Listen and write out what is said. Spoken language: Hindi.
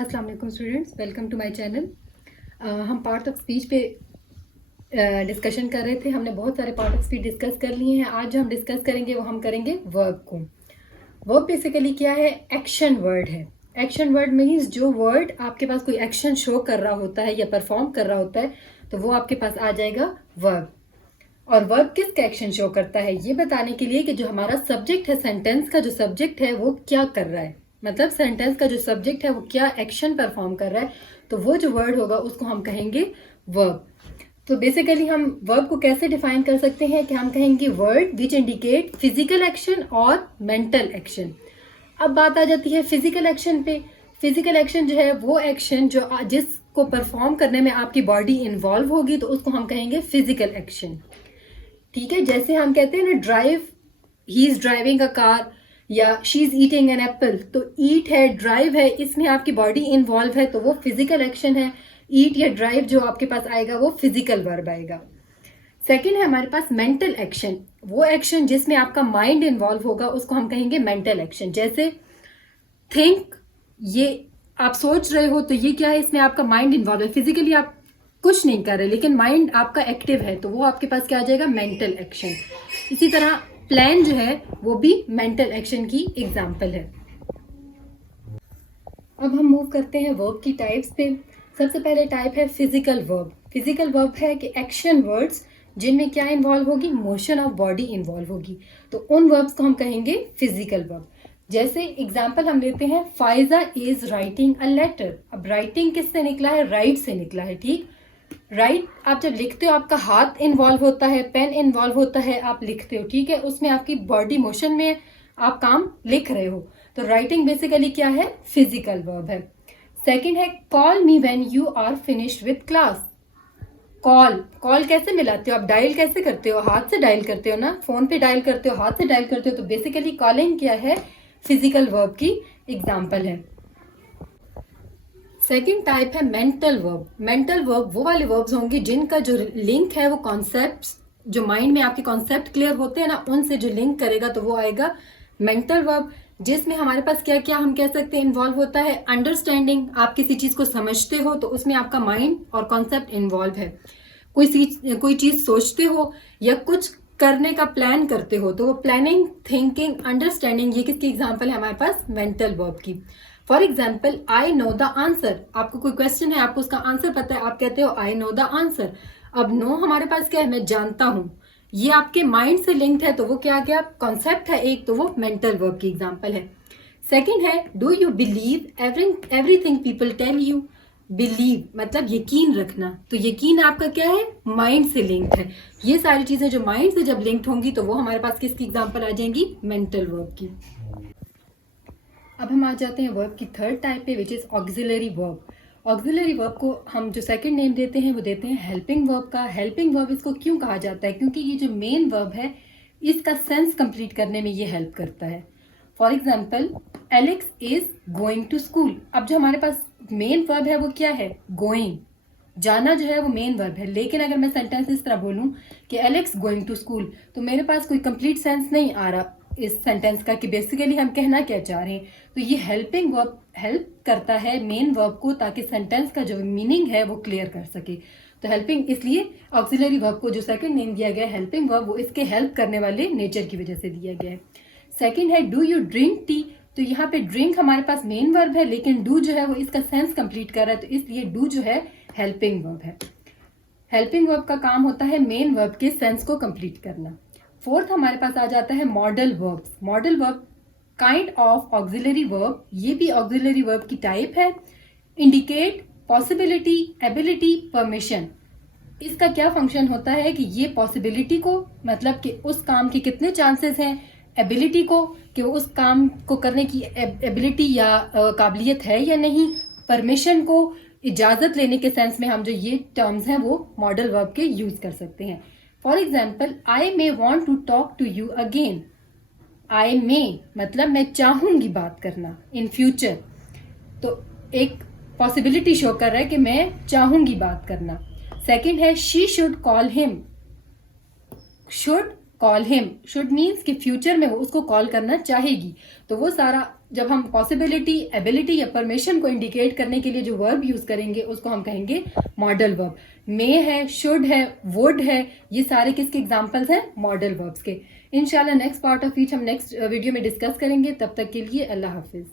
अस्सलाम वालेकुम students, welcome to my channel. हम पार्ट ऑफ स्पीच पे डिस्कशन कर रहे थे। हमने बहुत सारे पार्ट ऑफ स्पीच डिस्कस कर लिए हैं। आज जो हम डिस्कस करेंगे वो हम करेंगे वर्ब को। वर्ब बेसिकली क्या है? एक्शन वर्ड है। एक्शन वर्ड मीन्स जो वर्ड आपके पास कोई एक्शन शो कर रहा होता है या परफॉर्म कर रहा होता है तो वो आपके पास आ जाएगा वर्ब। और वर्ब किसका एक्शन शो करता है ये बताने के लिए कि जो हमारा सब्जेक्ट है, सेंटेंस का जो सब्जेक्ट है वो क्या कर रहा है, मतलब सेंटेंस का जो सब्जेक्ट है वो क्या एक्शन परफॉर्म कर रहा है, तो वो जो वर्ड होगा उसको हम कहेंगे वर्ब। तो बेसिकली हम वर्ब को कैसे डिफाइन कर सकते हैं कि हम कहेंगे word which indicate physical action और मेंटल एक्शन। अब बात आ जाती है फिजिकल एक्शन पे। फिजिकल एक्शन जो है वो एक्शन जो जिसको परफॉर्म करने में आपकी बॉडी इन्वॉल्व होगी तो उसको हम कहेंगे फिजिकल एक्शन। ठीक है, जैसे हम कहते हैं ना drive, he is driving a car, या she is eating an apple. तो ईट है, ड्राइव है, इसमें आपकी बॉडी इन्वॉल्व है तो वो फिजिकल एक्शन है। ईट या ड्राइव जो आपके पास आएगा वो फिजिकल वर्ब आएगा। सेकेंड है हमारे पास मेंटल एक्शन। वो एक्शन जिसमें आपका माइंड इन्वॉल्व होगा उसको हम कहेंगे मेंटल एक्शन। जैसे थिंक, ये आप सोच रहे हो तो ये क्या है, इसमें आपका माइंड इन्वॉल्व है। फिजिकली आप कुछ नहीं कर रहे लेकिन माइंड आपका एक्टिव है तो वो आपके पास क्या आ जाएगा, मेंटल एक्शन। इसी तरह प्लान जो है वो भी मेंटल एक्शन की एग्जाम्पल है। अब हम मूव करते हैं वर्ब की टाइप्स पे। सबसे पहले टाइप है फिजिकल वर्ब। फिजिकल वर्ब है कि एक्शन वर्ड्स जिनमें क्या इन्वॉल्व होगी, मोशन ऑफ बॉडी इन्वॉल्व होगी, तो उन वर्ब्स को हम कहेंगे फिजिकल वर्ब। जैसे एग्जाम्पल हम लेते हैं, Faiza is writing a letter. अब राइटिंग किससे निकला है, राइट से निकला है। ठीक, राइट आप जब लिखते हो आपका हाथ इन्वॉल्व होता है, पेन इन्वॉल्व होता है, आप लिखते हो। ठीक है, उसमें आपकी बॉडी मोशन में आप काम लिख रहे हो, तो राइटिंग बेसिकली क्या है, फिजिकल वर्ब है। सेकंड है call me when you are finished with class. Call, call कैसे मिलाते हो आप, डायल कैसे करते हो, हाथ से डायल करते हो ना, फोन पे डायल करते हो, हाथ से डायल करते हो, तो बेसिकली कॉलिंग क्या है, फिजिकल वर्ब की एग्जाम्पल है। सेकेंड टाइप है मेंटल वर्ब। मेंटल वर्ब वो वाले वर्ब्स होंगे जिनका जो लिंक है वो कॉन्सेप्ट्स, जो माइंड में आपके कॉन्सेप्ट क्लियर होते हैं ना, उनसे जो लिंक करेगा तो वो आएगा मेंटल वर्ब। जिसमें हमारे पास क्या क्या हम कह सकते हैं इन्वॉल्व होता है, अंडरस्टैंडिंग, आप किसी चीज को समझते हो तो उसमें आपका माइंड और कॉन्सेप्ट इन्वॉल्व है। कोई चीज सोचते हो या कुछ करने का प्लान करते हो तो वो प्लानिंग, थिंकिंग, अंडरस्टैंडिंग, ये किसकी एग्जाम्पल है हमारे पास, मेंटल वर्ब की। For example I know the answer, आपको कोई क्वेश्चन है, आपको उसका आंसर पता है, आप कहते हो आई नो द आंसर। अब नो हमारे पास क्या है, मैं जानता हूं, ये आपके माइंड से लिंक्ड है तो वो क्या गया, कॉन्सेप्ट है एक, तो वो मेंटल वर्ब की एग्जाम्पल है। सेकेंड है do you believe everything people tell you. Believe मतलब यकीन रखना, तो यकीन आपका क्या है, माइंड से लिंक्ड है। ये सारी चीजें जो माइंड से जब लिंक्ड होंगी तो वो हमारे पास किसकी एग्जाम्पल आ जाएंगी, मेंटल वर्ब की। अब हम आ जाते हैं वर्ब की थर्ड टाइप पे, which is auxiliary verb. Auxiliary verb को हम जो सेकंड नेम देते हैं वो देते हैं हेल्पिंग वर्ब का। हेल्पिंग वर्ब इसको क्यों कहा जाता है, क्योंकि ये जो मेन वर्ब है इसका सेंस कंप्लीट करने में ये हेल्प करता है। For example Alex is going to school. अब जो हमारे पास मेन वर्ब है वो क्या है, गोइंग, जाना जो है वो मेन वर्ब है। लेकिन अगर मैं सेंटेंस इस तरह बोलूं कि एलेक्स गोइंग टू स्कूल, तो मेरे पास कोई कंप्लीट सेंस नहीं आ रहा इस सेंटेंस का कि बेसिकली हम कहना क्या चाह रहे हैं। तो ये हेल्पिंग वर्ब हेल्प करता है मेन वर्ब को ताकि सेंटेंस का जो मीनिंग है वो क्लियर कर सके। तो हेल्पिंग, इसलिए ऑक्सिलरी वर्ब को जो सेकंड नेम दिया गया है हेल्पिंग वर्ब, वो इसके हेल्प करने वाले नेचर की वजह से दिया गया है। सेकंड है डू यू ड्रिंक टी। तो यहाँ पे ड्रिंक हमारे पास मेन वर्ब है लेकिन डू जो है वो इसका सेंस कंप्लीट कर रहा है, तो इसलिए डू जो है हेल्पिंग वर्ब है। हेल्पिंग वर्ब का काम होता है मेन वर्ब के सेंस को कंप्लीट करना। फोर्थ हमारे पास आ जाता है modal verbs. Modal verb kind of auxiliary verb, ये भी ऑक्सिलरी वर्ब की टाइप है। Indicate possibility, ability, permission. इसका क्या फंक्शन होता है कि ये पॉसिबिलिटी को, मतलब कि उस काम के कितने चांसेस हैं, एबिलिटी को कि वो उस काम को करने की एबिलिटी या काबिलियत है या नहीं, परमिशन को, इजाजत लेने के सेंस में हम जो ये टर्म्स हैं वो मॉडल वर्ब के यूज कर सकते हैं। For example I may want to talk to you again. I may मतलब मैं चाहूंगी बात करना इन फ्यूचर, तो एक पॉसिबिलिटी शो कर रहा है कि मैं चाहूंगी बात करना। सेकंड है she should call him. Should call him, should means कि फ्यूचर में वो उसको कॉल करना चाहेगी। तो वो सारा जब हम पॉसिबिलिटी, एबिलिटी या परमिशन को इंडिकेट करने के लिए जो वर्ब यूज करेंगे उसको हम कहेंगे मॉडल वर्ब। मे है, शुड है, वुड है, ये सारे किसके एग्जाम्पल्स हैं? मॉडल वर्ब्स के। इंशाल्लाह नेक्स्ट पार्ट ऑफ ईच हम नेक्स्ट वीडियो में डिस्कस करेंगे। तब तक के लिए अल्लाह हाफिज।